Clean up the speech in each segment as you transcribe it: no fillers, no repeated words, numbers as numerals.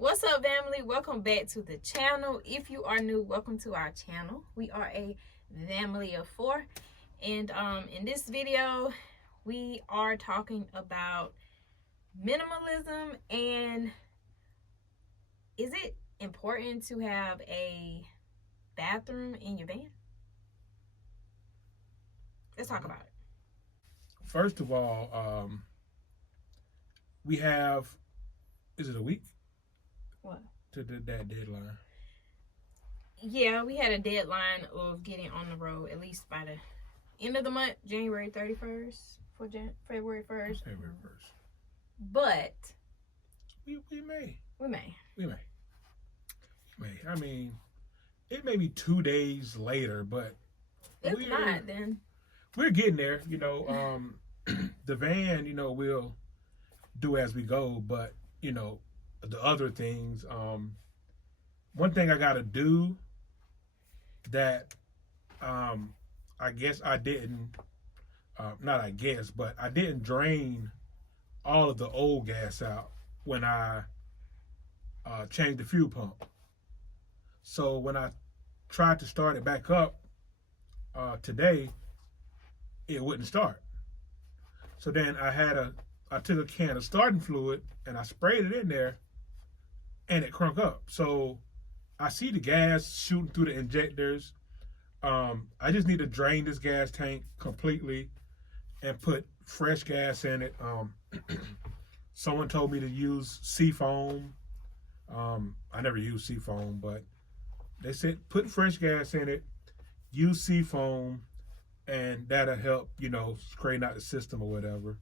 What's up, family? Welcome back to the channel. If you are new, welcome to our channel. We are a family of four, and in this video we are talking about minimalism and is it important to have a bathroom in your van? Let's talk about it. First of all, we have, is it a week? What? To that deadline. Yeah, we had a deadline of getting on the road at least by the end of the month, January 31st for February 1st. February 1st. But we may. We may. I mean, it may be 2 days later, but if not, then we're getting there. The van, we'll do as we go, but the other things. One thing I got to do that I guess I didn't, not I guess, but I didn't drain all of the old gas out when I changed the fuel pump. So when I tried to start it back up today, it wouldn't start. So then I took a can of starting fluid and I sprayed it in there and it crunk up. So I see the gas shooting through the injectors. I just need to drain this gas tank completely and put fresh gas in it. Someone told me to use seafoam. I never used seafoam, but they said put fresh gas in it, use seafoam, and that'll help, straighten out the system or whatever.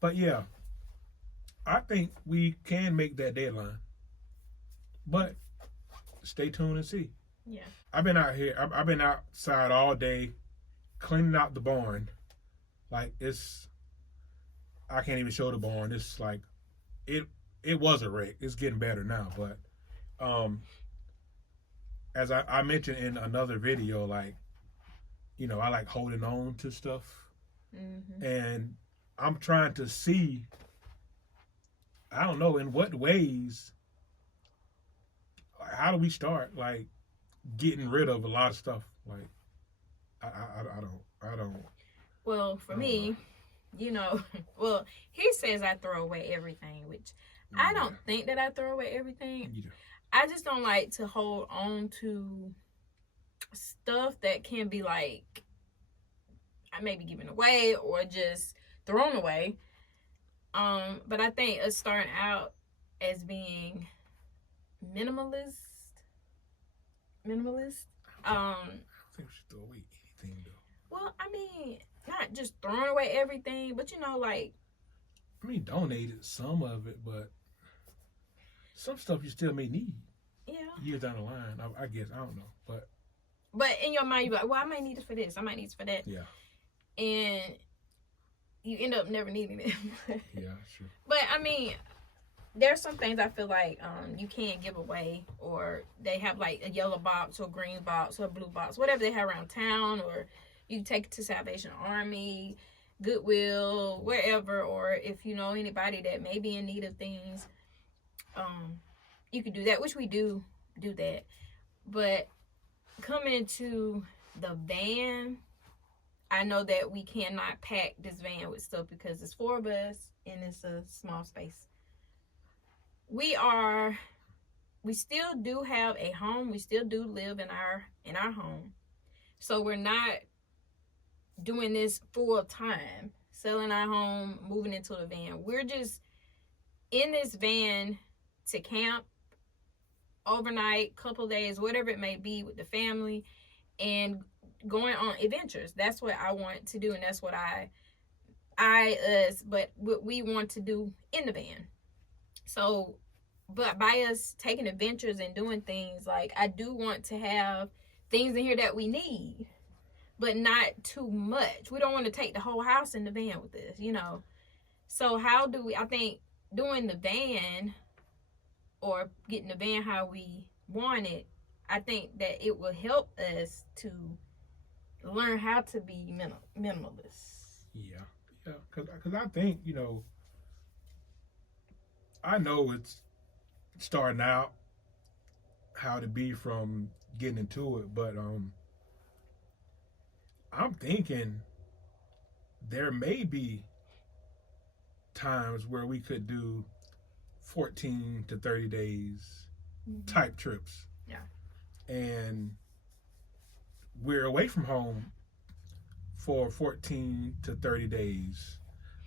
But yeah, I think we can make that deadline. But stay tuned and see. Yeah. I've been out here. I've been outside all day cleaning out the barn. Like I can't even show the barn. It's like it was a wreck. It's getting better now, but as I mentioned in another video, like I like holding on to stuff, and I'm trying to see. I don't know in what ways. How do we start like getting rid of a lot of stuff? Like I don't. Well, for me, well, he says I throw away everything, which I don't think that I throw away everything. Yeah. I just don't like to hold on to stuff that can be like I may be giving away or just thrown away. But I think us starting out as being minimalist. I don't think we should throw away anything though. Well, I mean, not just throwing away everything, but like. I mean, donated some of it, but some stuff you still may need. Yeah. Years down the line, I guess I don't know, but in your mind, you're like, well, I might need it for this. I might need it for that. Yeah. And you end up never needing it. Yeah, sure. But I mean, there's some things I feel like you can't give away, or they have like a yellow box or green box or blue box, whatever they have around town, or you take it to Salvation Army, Goodwill, wherever, or if you know anybody that may be in need of things, you can do that, which we do that. But coming to the van, I know that we cannot pack this van with stuff because it's 4 of us and it's a small space. We still do have a home. We still do live in our home. So we're not doing this full time, selling our home, moving into the van. We're just in this van to camp overnight, couple days, whatever it may be with the family, and going on adventures. That's what I want to do, and that's what what we want to do in the van. So, but by us taking adventures and doing things, like I do want to have things in here that we need, but not too much. We don't want to take the whole house in the van with us, So how do I think doing the van or getting the van how we want it, I think that it will help us to learn how to be minimalist. Yeah, because I think I know starting out, how to be from getting into it. But I'm thinking there may be times where we could do 14 to 30 days type trips. Yeah. And we're away from home for 14 to 30 days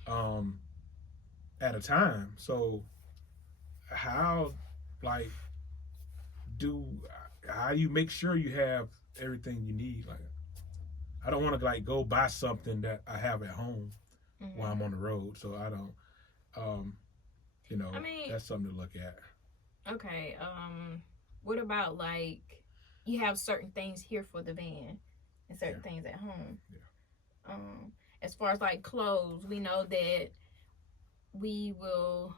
at a time. So how, like, how you make sure you have everything you need? Like, I don't want to like go buy something that I have at home while I'm on the road. So I don't, I mean, that's something to look at. Okay. What about like you have certain things here for the van and certain things at home? Yeah. As far as like clothes, we know that we will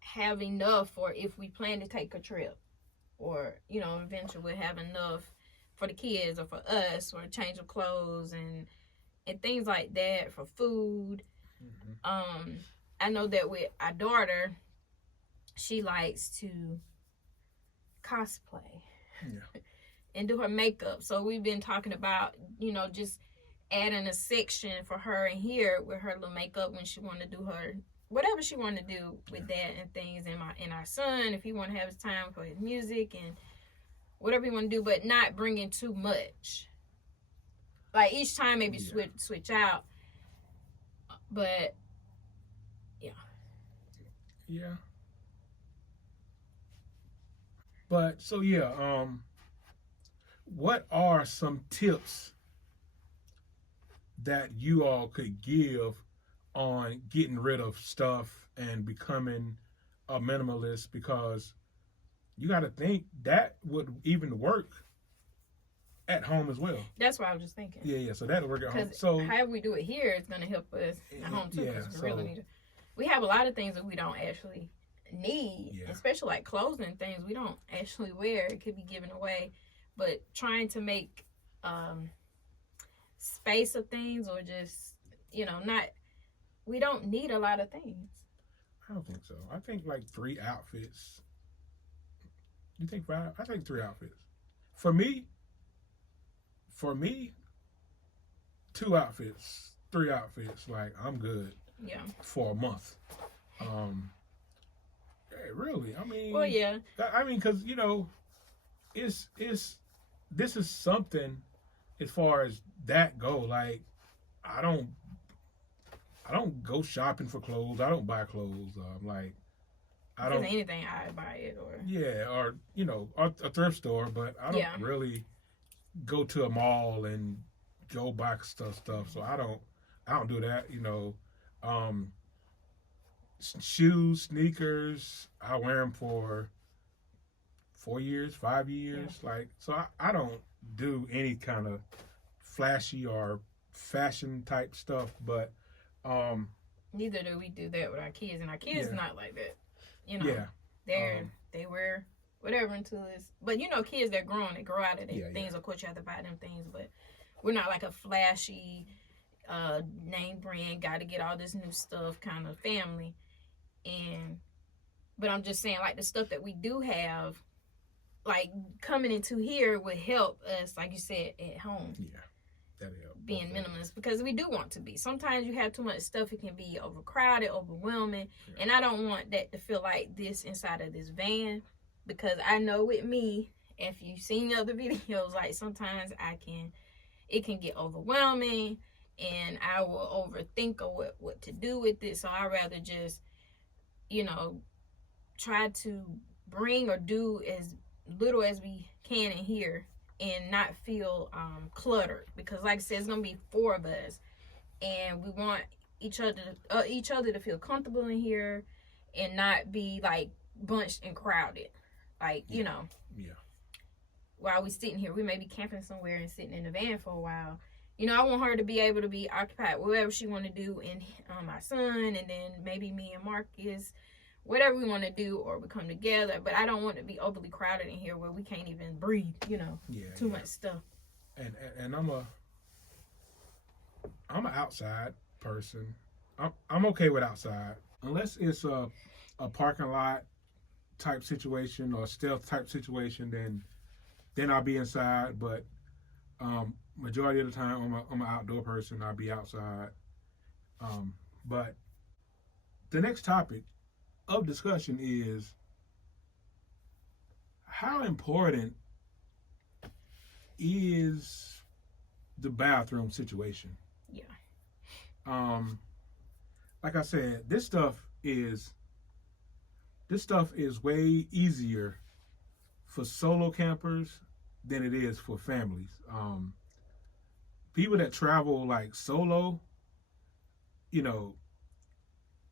have enough for if we plan to take a trip, or eventually we'll have enough for the kids or for us, or a change of clothes and things like that, for food. I know that with our daughter, she likes to cosplay and do her makeup. So we've been talking about, just adding a section for her in here with her little makeup when she want to do her whatever she want to do with that and things. And our son, if he want to have his time for his music and whatever he want to do, but not bringing too much. Like each time maybe switch out. But yeah. But so what are some tips that you all could give on getting rid of stuff and becoming a minimalist? Because you got to think that would even work at home as well. That's what I was just thinking. Yeah. So that'll work at home. So however we do it here, it's going to help us at home too. Because we really need to. We have a lot of things that we don't actually need, especially like clothes and things we don't actually wear. It could be given away. But trying to make space of things, or just, we don't need a lot of things. I don't think so. I think like 3 outfits. You think 5? I think 3 outfits. For me, 2 outfits, 3 outfits, like I'm good. Yeah. For a month. Really, I mean. Well, yeah. I mean, because this is something as far as that go. Like, I don't go shopping for clothes. I don't buy clothes. I don't. Anything I buy it or. Yeah, or a thrift store, but I don't really go to a mall and go buy stuff. So I don't do that. Shoes, sneakers, I wear them for 4 years, 5 years. So I don't do any kind of flashy or fashion type stuff, but neither do we do that with our kids, and our kids not like that. They wear whatever until it's, but kids, they're growing, they grow out of their things. Of course you have to buy them things, but we're not like a flashy name brand, got to get all this new stuff kind of family. But I'm just saying, like, the stuff that we do have, like, coming into here would help us, like you said, at home. Yeah, that'll help. Being minimalist, because we do want to be. Sometimes you have too much stuff, it can be overcrowded, overwhelming, and I don't want that to feel like this inside of this van, because I know with me, if you've seen other videos, like, sometimes it can get overwhelming, and I will overthink of what to do with it. So I'd rather just, try to bring or do as little as we can in here and not feel cluttered. Because like I said, it's going to be 4 of us, and we want each other to feel comfortable in here and not be like bunched and crowded. Like, while we sitting here, we may be camping somewhere and sitting in the van for a while. I want her to be able to be occupied with whatever she want to do, and my son, and then maybe me and Marcus, whatever we want to do, or we come together. But I don't want it to be overly crowded in here where we can't even breathe, too much stuff. And I'm an outside person. I'm okay with outside, unless it's a parking lot type situation or stealth type situation, then I'll be inside. But majority of the time, I'm an outdoor person. I'll be outside. But the next topic of discussion is how important is the bathroom situation? Yeah. Like I said, this stuff is way easier for solo campers than it is for families. People that travel like solo, you know,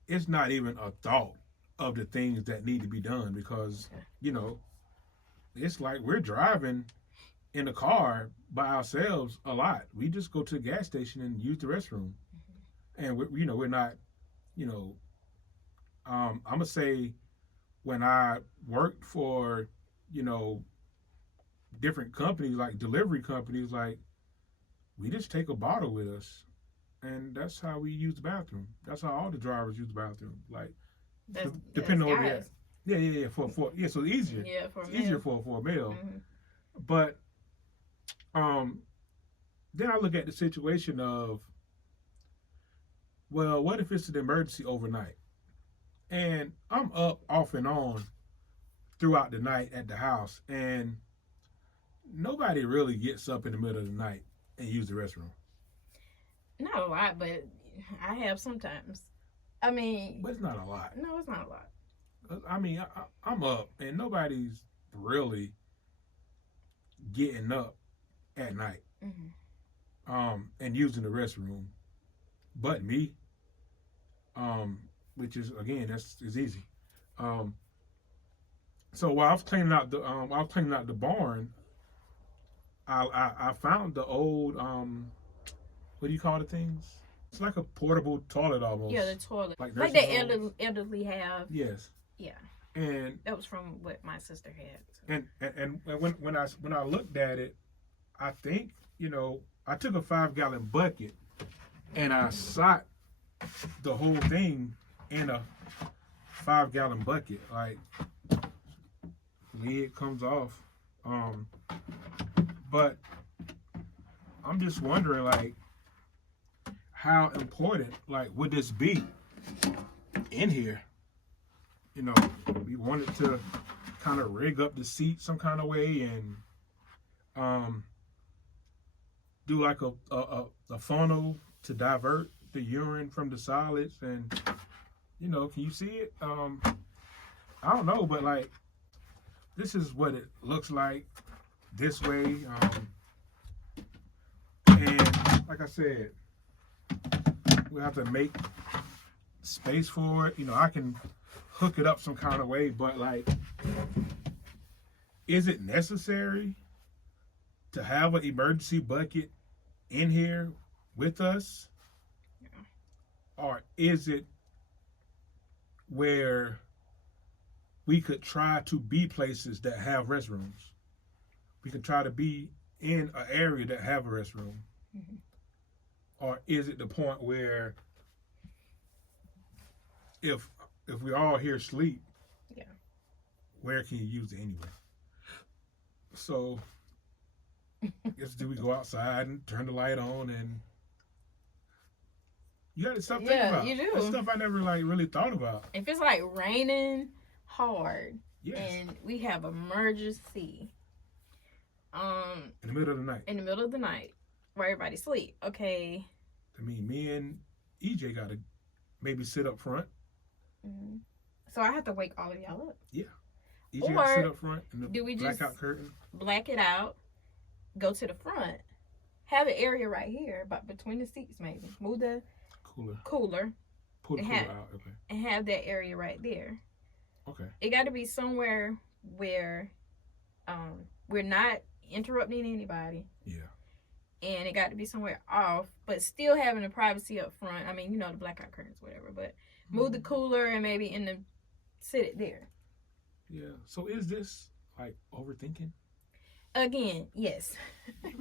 it's not even a thought of the things that need to be done because, you know, it's like we're driving in the car by ourselves a lot. We just go to the gas station and use the restroom. And we're not, I'm gonna say when I worked for, different companies like delivery companies, like we just take a bottle with us, and that's how we use the bathroom. That's how all the drivers use the bathroom. Like depending on where. Yeah. For so it's easier. Yeah, it's easier for a male. Mm-hmm. But then I look at the situation of, well, what if it's an emergency overnight? And I'm up off and on throughout the night at the house, and nobody really gets up in the middle of the night and use the restroom. Not a lot, but I have sometimes. I mean... But it's not a lot. No, it's not a lot. I mean, I'm up, and nobody's really getting up at night and using the restroom but me, which is, again, is easy. So while I was cleaning out the barn, I found the old what do you call the things? It's like a portable toilet almost. Yeah, the toilet. Like the elderly have. Yes. Yeah. And that was from what my sister had. So. And when I looked at it, I think, I took a 5-gallon bucket and I sat the whole thing in a 5-gallon bucket. Like, lid comes off. But I'm just wondering, like, how important, like, would this be in here? We wanted to kind of rig up the seat some kind of way and do like a funnel to divert the urine from the solids. And can you see it? I don't know, but like, this is what it looks like this way. And like I said, we have to make space for it. I can hook it up some kind of way, but like, is it necessary to have an emergency bucket in here with us? Yeah. Or is it where we could try to be places that have restrooms? We could try to be in an area that have a restroom. Mm-hmm. Or is it the point where if we all here sleep, yeah, where can you use it anyway? So, I guess do we go outside and turn the light on and you got to stop thinking about. You do. That's stuff I never like really thought about. If it's like raining hard, yes, and we have emergency, in the middle of the night. In the middle of the night, where everybody sleep. Okay. I mean, me and EJ got to maybe sit up front. Mm-hmm. So I have to wake all of y'all up. Yeah. EJ got to sit up front in the do we blackout just curtain. Black it out, go to the front, have an area right here, about between the seats maybe. Move the cooler. Pull the cooler out, okay. And have that area right there. Okay. It got to be somewhere where we're not interrupting anybody. Yeah. And it got to be somewhere off, but still having the privacy up front. I mean, the blackout curtains, whatever. But move the cooler and maybe sit it there. Yeah. So is this like overthinking? Again, yes. I Yeah,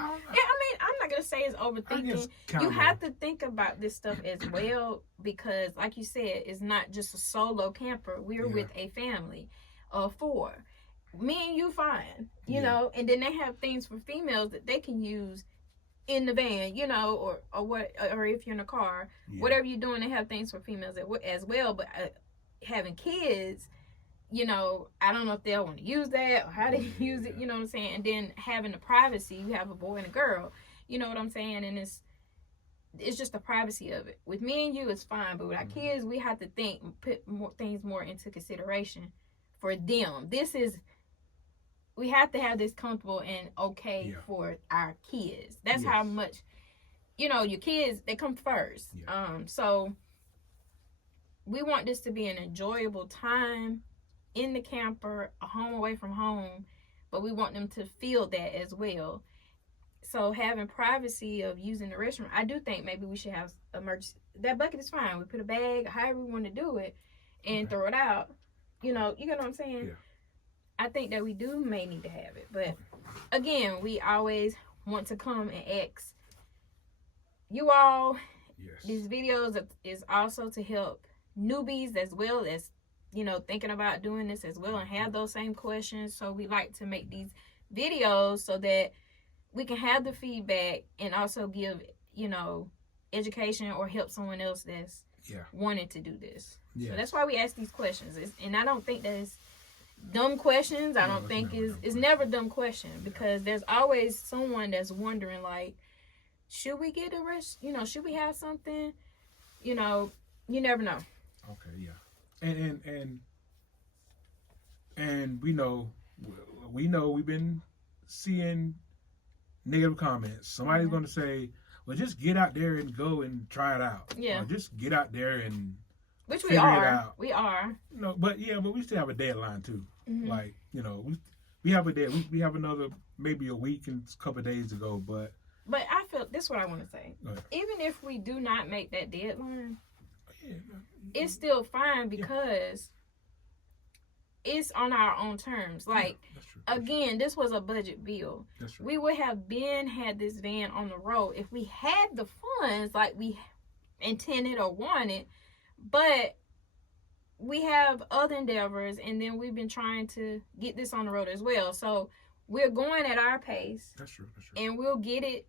I mean, I'm not gonna say it's overthinking. You have to think about this stuff as well because, like you said, it's not just a solo camper. We're with a family of 4. Me and you, fine, you know. And then they have things for females that they can use in the van, you know, or what, or if you're in a car, whatever you're doing, they have things for females as well. But having kids, you know, I don't know if they'll want to use that or how they use it, you know what I'm saying? And then having the privacy, you have a boy and a girl, you know what I'm saying? And it's just the privacy of it. With me and you, it's fine, but with our kids, we have to put things more into consideration for them. We have to have this comfortable and okay for our kids. That's how much, you know, your kids, they come first. So we want this to be an enjoyable time in the camper, a home away from home, but we want them to feel that as well. So having privacy of using the restroom, I do think maybe we should have emergency. That bucket is fine. We put a bag, however we want to do it, and throw it out. You know what I'm saying? Yeah. I think that we may need to have it. But again, we always want to come and ask you all. These videos is also to help newbies as well as, you know, thinking about doing this as well and have those same questions. So we like to make these videos so that we can have the feedback and also give, you know, education or help someone else that's wanting to do this. So that's why we ask these questions. And I don't think that it's dumb questions. I don't think it's never a dumb question because there's always someone that's wondering, like, should we get a rest? You know, should we have something? You know, you never know. Okay, yeah. And we know we've been seeing negative comments. Somebody's going to say, well, just get out there and go and try it out. Yeah. Or just get out there and which we are. We are. No, but we still have a deadline too. Like, you know, we have a day. We have another maybe a week and a couple of days to go. But I feel this is what I want to say. Even if we do not make that deadline, it's still fine because it's on our own terms. Like, again, this was a budget bill. We would have had this van on the road if we had the funds like we intended or wanted, but we have other endeavors, and then we've been trying to get this on the road as well. So we're going at our pace. That's true. And we'll get it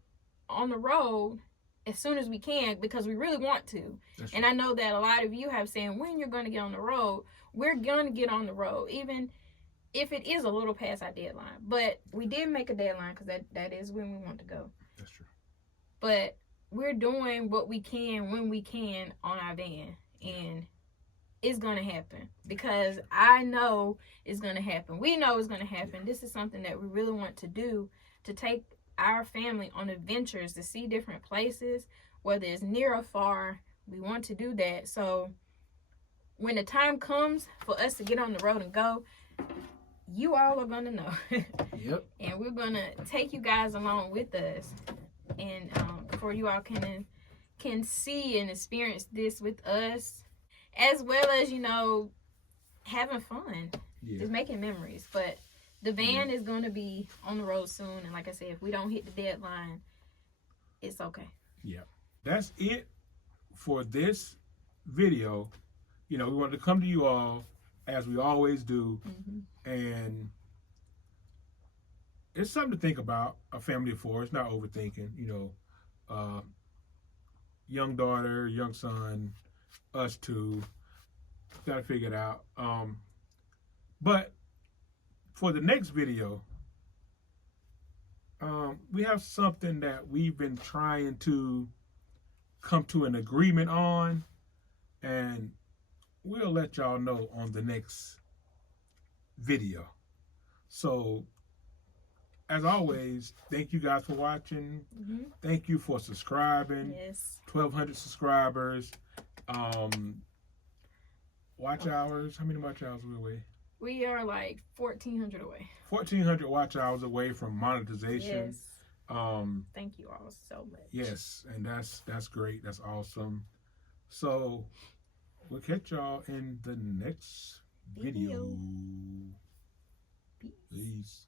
on the road as soon as we can because we really want to. And I know that a lot of you have saying when you're going to get on the road. We're going to get on the road, even if it is a little past our deadline. But we did make a deadline because that is when we want to go. That's true. But we're doing what we can when we can on our van. And it's going to happen because I know it's going to happen. We know it's going to happen. This is something that we really want to do, to take our family on adventures, to see different places, whether it's near or far. We want to do that. So when the time comes for us to get on the road and go, you all are going to know. Yep. And we're going to take you guys along with us. And for you all can see and experience this with us, as well as, you know, having fun. Just making memories. But the van is going to be on the road soon. And like I said, if we don't hit the deadline, it's okay. Yeah. That's it for this video. You know, we wanted to come to you all as we always do. And it's something to think about, a family of 4. It's not overthinking, you know. Young daughter, young son, us 2. Got to figure it out. But for the next video, we have something that we've been trying to come to an agreement on, and we'll let y'all know on the next video. So, as always, thank you guys for watching. Thank you for subscribing. 1,200 subscribers. Watch hours. How many watch hours are we away? We are like 1,400 away. 1,400 watch hours away from monetization. Thank you all so much. Yes, and that's great. That's awesome. So we'll catch y'all in the next video. Peace.